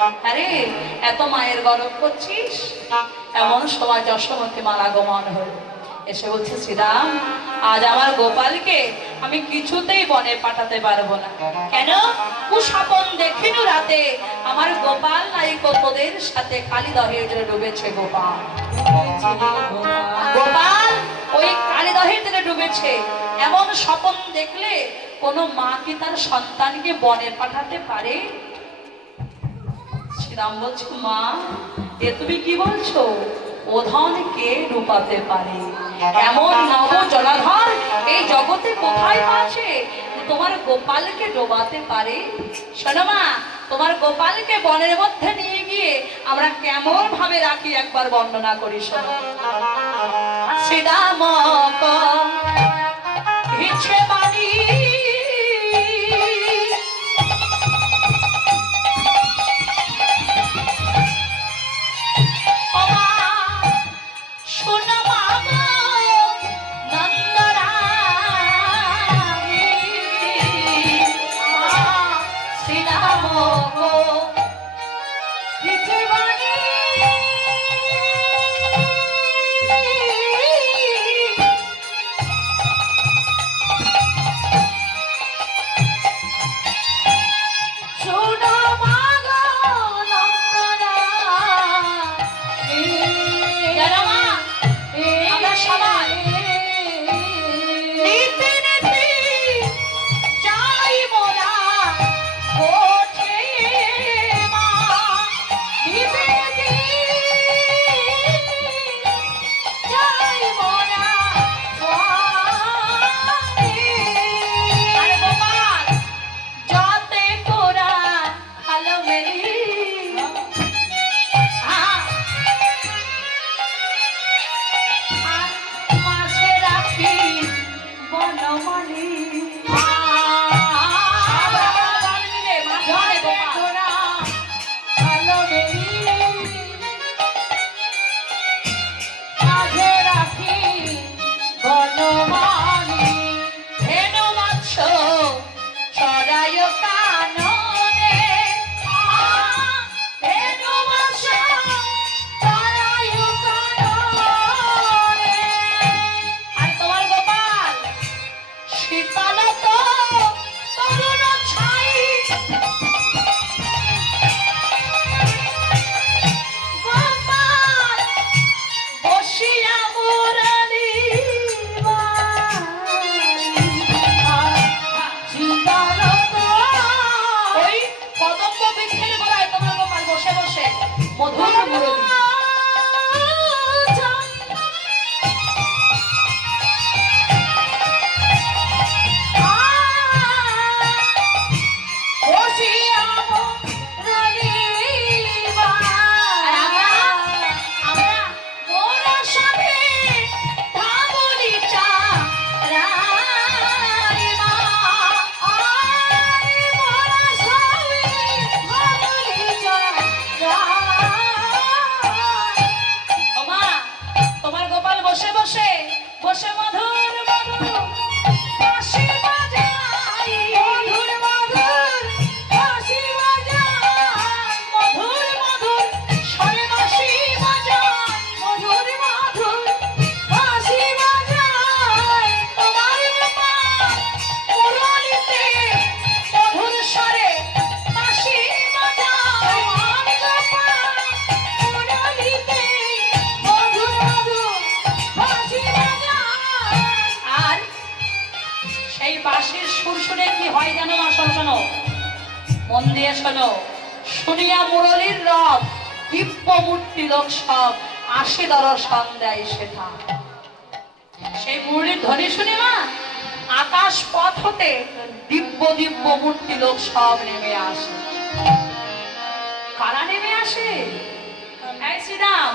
আরে, এত মায়ের গরব করছিস? এমন সময় যশোমতী মার আগমন হল। এসে বলছে, শ্রীরাম, আজ আমার গোপালকে আমি কিছুতেই বনে পাঠাতে পারব না। কেন? কুসাপন দেখিনু রাতে। আমার গোপাল নাইকো তোদের সাথে কালী দহের ডুবেছে গোপাল। গোপাল, ওই কালী দহের তীরে ডুবেছে। এমন স্বপন দেখলে কোনো মা কি তার সন্তানকে বনে পাঠাতে পারে? শ্রীরাম বলছে, মা, এ তুমি কি বলছো? ওধনকে রূপাতে পারে? এমন নব জলাধর এই জগতে কোথায় আছে? তোমার গোপালকে ডোবাতে পারে? শোনো মা, তোমার গোপালকে বনের মধ্যে নিয়ে গিয়ে আমরা কেমন ভাবে রাখি একবার বর্ণনা করি শোনো। শ্রীরাম লোক সব আসে দর্শন দেয় সেটা সেই মুরলীর ধ্বনি শুনে মা? আকাশ পথ হতে দিব্য দিব্য মূর্তি লোক সব নেমে আসে। কারা নেমে আসে? এই শ্রীরাম,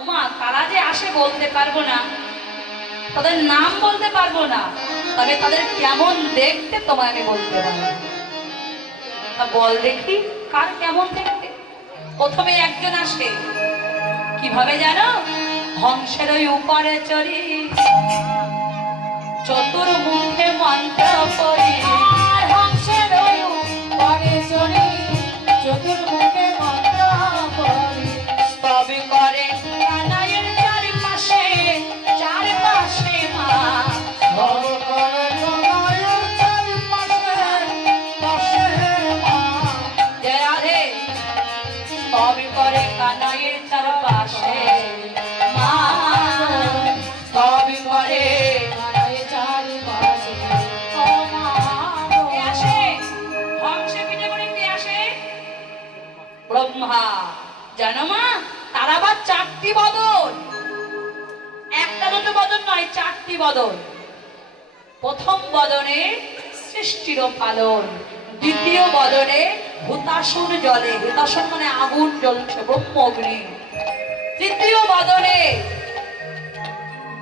ওমা, কারা যে আসে বলতে পারব না। তাদের নাম বলতে পারব না, তবে তাদের কেমন দেখতে তোমায় আমি বলতে পারব বল দেখি, কার কেমন দেখতে? প্রথমে একজন আসে কীভাবে জানো? হংসের ওই উপরে চড়ি চতুর্মুখে মন্ত্র আর হংসের ওই উপরে চড়ি চতুর্মুখে বদল প্রথম বদনে সৃষ্টির পালন, দ্বিতীয় বদনে হুতাসন জলে হুতাসন মানে আগুন জ্বলছে, ব্রহ্ম অগ্নি। তৃতীয় বদনে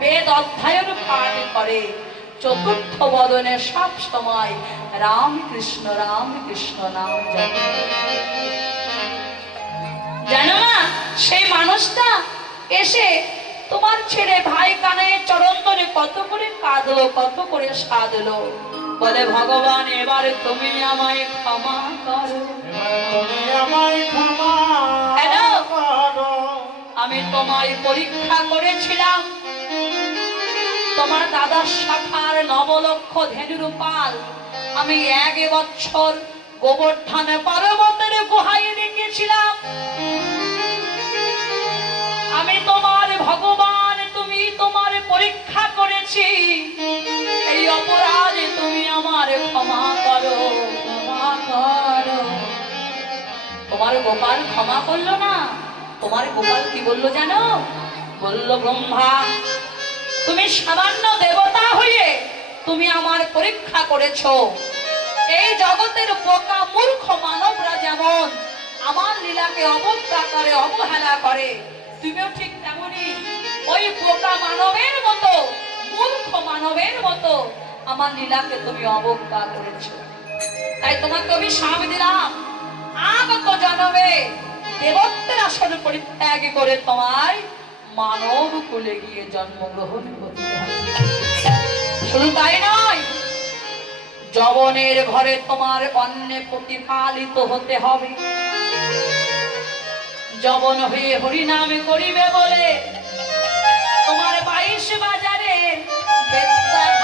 বেদ অধ্যায়ন পাঠ করে, চতুর্থ বদনে সব সময় রাম কৃষ্ণ রাম কৃষ্ণ নাম জানো না সেই মানুষটা এসে তোমার ছেলে ভাই কানে চরণ ধরে কত করে কাঁদলো, কত করে সাধলো। বলে, ভগবান, এবারে তুমি আমায় ক্ষমা করো। আমি তোমায় পরীক্ষা করেছিলাম। তোমার দাদার শাখার নবলক্ষ ধেনুর পাল আমি এক বছর গোবর্ধনে পর্বতের গুহায় রেখেছিলাম আমি তোমার ভগবান, তুমি তোমার পরীক্ষা করেছি। এই অপরাধে তুমি আমার ক্ষমা করো ক্ষমা করো। তোমার গোপাল ক্ষমা করল না? তোমার গোপাল কি বলল জানো? বলল, ব্রহ্মা, তুমি সামান্য দেবতা হয়ে তুমি আমার পরীক্ষা করেছ। এই জগতের বোকা মূর্খ মানবরা যেমন আমার লীলাকে অবজ্ঞা করে, অবহেলা করে মূর্খ মতো আমার লীলাকে তুমি অবজ্ঞা করেছ। তাই তোমাকে আমি সাপ দিলাম। আগত জন্মে দেবত্বের আসন পরিত্যাগ করে তোমায় মানব কুলে গিয়ে জন্মগ্রহণ করতে শুধু তাই নয় জবনের ঘরে তোমার অন্নে প্রতিপালিত হতে হবে। জবন হয়ে হরিনামে করিবে বলে তোমার বাইশ বাজারে বেত্রাঘাত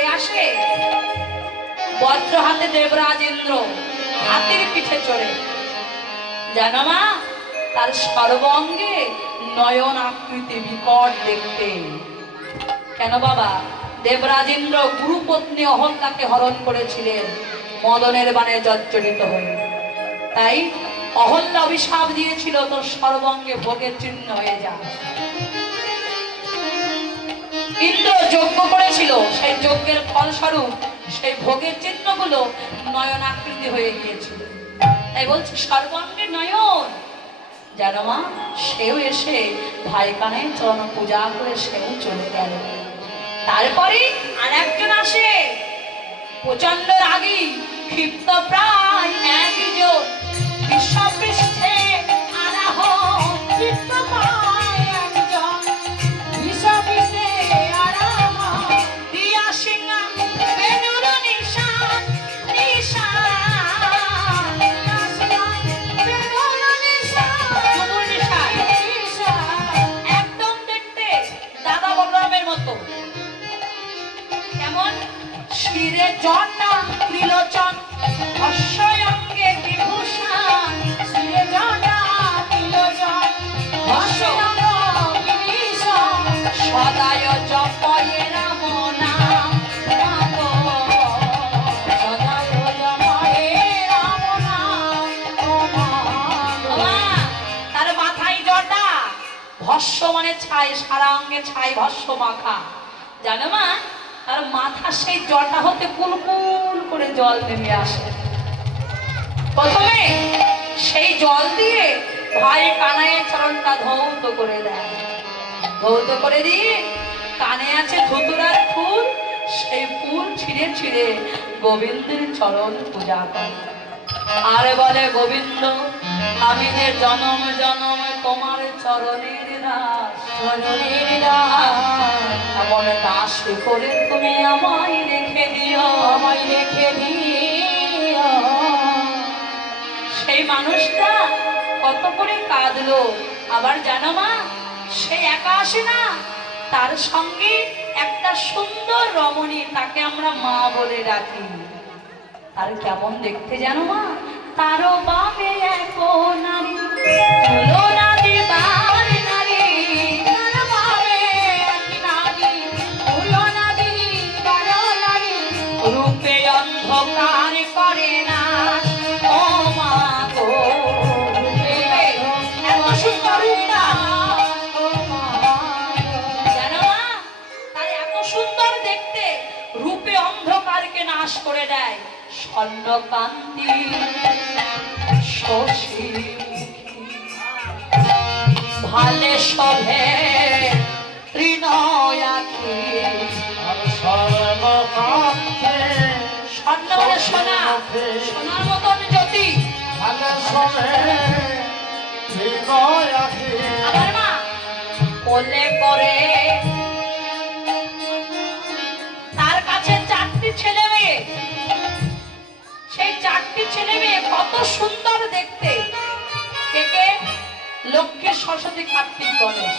কে আসে? বজ্র হাতে দেবরাজ ইন্দ্র হাতির পিঠে চড়ে। মা, তার সর্বঙ্গে নয়ন আকৃতি বিকট দেখতে। কেন বাবা দেবরাজ ইন্দ্র গুরুপত্নী অহল্যাকে হরণ করেছিলেন, মদনের বানে জর্জরিত হয়ে। তাই অহল্যা অভিশাপ দিয়েছিল, তোর সর্বঙ্গে ভোগের চিহ্ন হয়ে যা। ইন্দ্র যজ্ঞ করেছিল, সেই যজ্ঞের ফলস্বরূপ সেই ভোগের চিহ্নগুলো নয়ন আকৃতি হয়ে গিয়েছিল। তাই বলছি সর্বাঙ্গে নয়ন। জানো মা, সেও এসে ভাই কানে চরণ পূজা করে সেও চলে গেল। তারপরে আর একজন আসে প্রচণ্ড রাগী, ক্ষিপ্ত প্রায় একজন বিশ্বপৃষ্ঠে ছাই সারা অঙ্গে ছাই ভস্য মাখা। জানো মা? তার মাথা সেই জটা হতে কুলকুল করে জল নেমে আসে। প্রথমে সেই জল দিয়ে ভাই কানাইয়ের চরণটা ধৌত করে দেয়। ধৌত করে দিয়ে কানে আছে ধুতুরার ফুল, সেই ফুল ছিঁড়ে ছিঁড়ে গোবিন্দের চরণ পূজা করে। আর বলে গোবিন্দ আমি যে জনম জনম তোমার চরণের এমন দাস করে তুমি আমায় রেখে দিও, আমায় রেখে দিও। সেই মানুষটা কত করে কাঁদলো, আবার জানো মা, সে একা আসে না। তার সঙ্গে একটা সুন্দর রমণী তাকে আমরা মা বলে ডাকি। তার কেমন দেখতে জানো মা? তারও বাবে এক নারী স্বর্ণকান্তি শশী। ভালে সভে ত্রিনয়াখি সর্বকান্তে স্বর্ণ সোনা সোনার মতন জ্যোতি। ভালে সবে হৃদয় আমার মা কোলে করে তার কাছে চারটি ছেলে সেই চারটি ছেলে মেয়ে কত সুন্দর দেখতে। কে কে? লক্ষ্মী সরস্বতী কার্তিক গণেশ।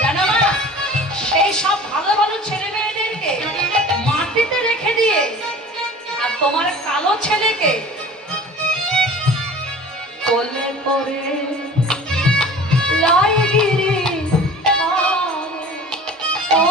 জানো মা, সেই সব ভালো ভালো ছেলে মেয়েদেরকে মাটিতে রেখে দিয়ে আর তোমার কালো ছেলেকে কোলে করে লয় গিরি ও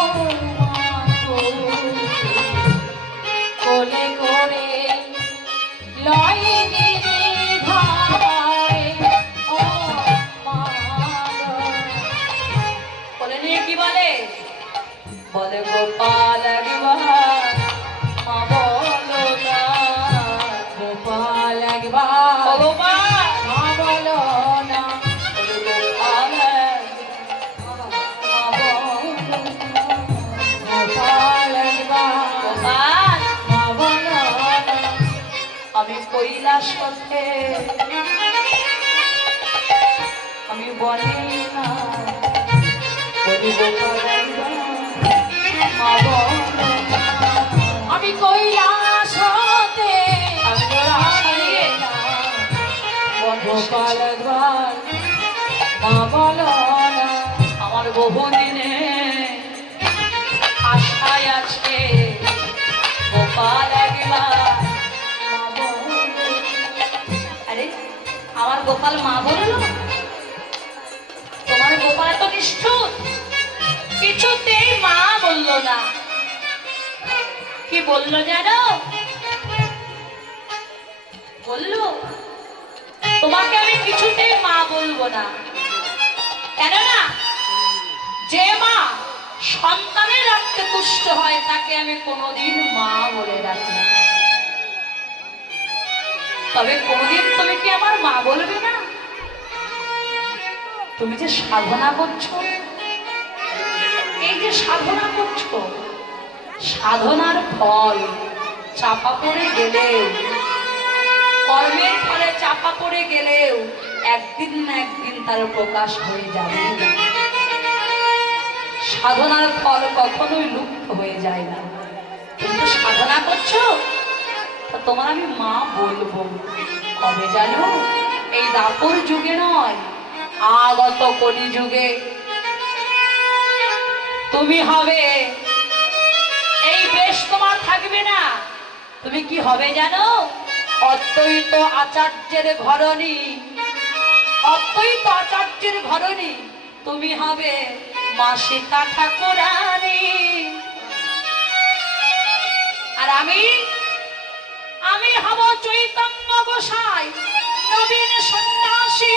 বলি না। আমি কৈলাস হতে আমার বহুদিনে আশায় আছে গোপাল একবার আরে আমার গোপাল মা বলল? কিছুতেই মা বলল না। কি বলল জানো? বলল, তোমাকে আমি কিছুতেই মা বলব না। কেননা, যে মা সন্তানের রাখতে তুষ্ট হয়, তাকে আমি কোনোদিন মা বলে ডাকি। তবে কোনোদিন তুমি কি আমার মা বলবে না? তুমি যে সাধনা করছ, এই যে সাধনা করছ, সাধনার ফল চাপা পড়ে গেলেও, কর্মের ফলে চাপা পড়ে গেলেও একদিন না একদিন তার প্রকাশ হয়ে যাবে সাধনার ফল কখনোই লুপ্ত হয়ে যায় না। কিন্তু সাধনা করছ, তা তোমার আমি মা বলব। কবে জানো? এই দাপর যুগে নয় আগত কলি যুগে তুমি হবে। এই বেশ তোমার থাকবে না। তুমি কি হবে জানো? অদ্বৈত আচার্যের ঘরণী। অদ্বৈত আচার্যের ঘরণী তুমি হবে মা সীতা ঠাকুরানী। আর আমি আমি হব চৈতন্য গোসাই, নবীন সন্ন্যাসী।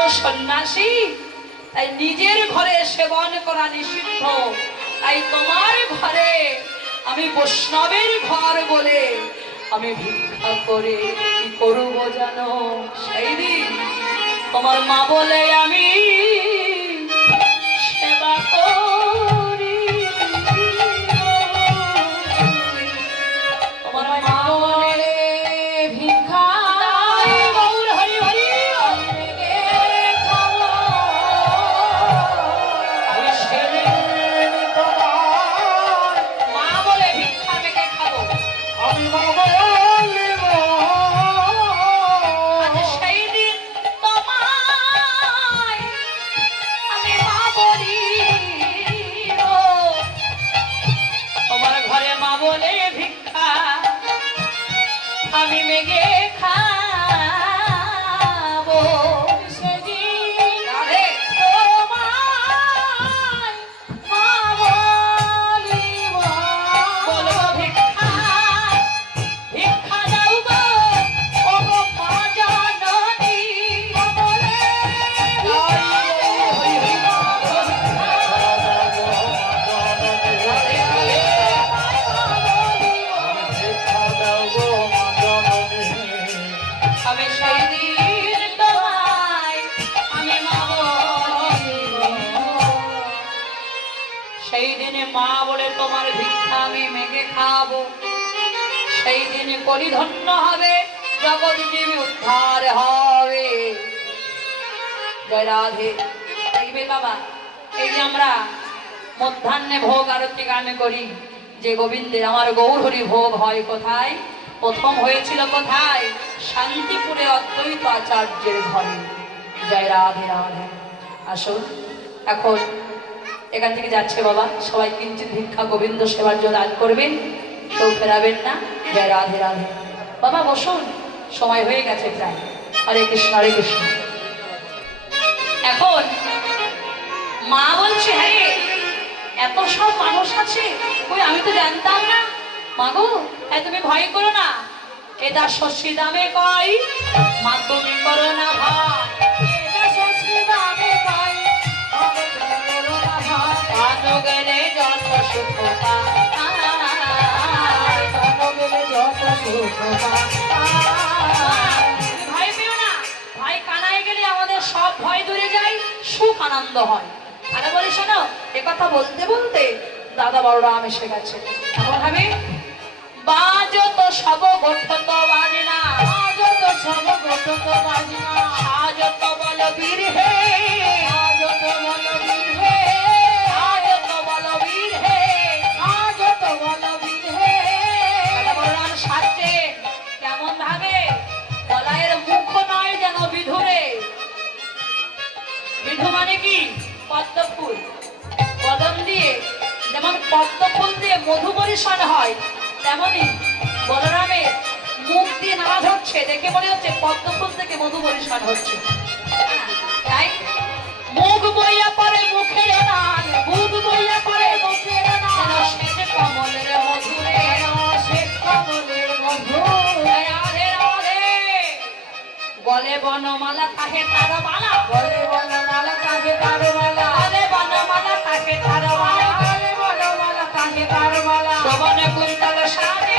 তো সন্ন্যাসী, তাই নিজের ঘরে সেবন করা নিষিদ্ধ। তাই তোমার ঘরে আমি বৈষ্ণবের ঘর বলে আমি ভিক্ষা করে কি করব জানো? সেই তোমার মা বলে, আমি সেবা করি কলিধন্য হবে জগৎ জীবী উদ্ধার হবে। জয় রাধে বাবা, এই যে আমরা মধ্যাহ্নে ভোগ আরতি গান করি, যে গোবিন্দের আমার গৌর ভোগ হয় কোথায়? প্রথম হয়েছিল কোথায়? শান্তিপুরে অদ্বৈত আচার্যের ঘরে। জয় রাধে। রাধে আসুন, এখন এখান থেকে যাচ্ছে বাবা। সবাই কিঞ্চিত ভিক্ষা গোবিন্দ সেবার জন্য দান করবেন, কেউ ফেরাবেন না। জয় রাধে রাধে। বাবা, বসুন। সময় হয়ে গেছে প্রায়। হরে কৃষ্ণ হরে কৃষ্ণ। এখন মা বলছে হ্যাঁ এত সব মানুষ আছে ওই আমি তো জানতাম না। মাগো হ্যাঁ তুমি ভয় করো না। এটা শশী দামে কয় মা তুমি করো না ভয়। ভয় পেও না। ভয় কানায় গেলে আমাদের সব ভয় দূরে যায়, সুখ আনন্দ হয়। আরে বলি, শোনো এ বলতে বলতে দাদা বড়রা আমি এসে গেছে। আমি বাজত সব গঠত সাজত বল বীর হে। আজও তো বল বিধু মানে কি? পদ্মফুল। কদম দিয়ে যেমন পদ্ম ফুল দিয়ে মধু পরিষ্কার হয় তেমনি বলরামের মুখ দিয়ে নামাজ হচ্ছে দেখে মনে হচ্ছে পদ্ম ফুল থেকে মধু পরিষ্কার হচ্ছে। হ্যাঁ, তাই মুখ বলে বনমালা তাকে তার মালা? বলে বনমালা তাকে তার মালা? বলে বনমালা তাকে তার মালা? বলে বনমালা তাকে তার মালা? শোভনে কুন্তল সারে।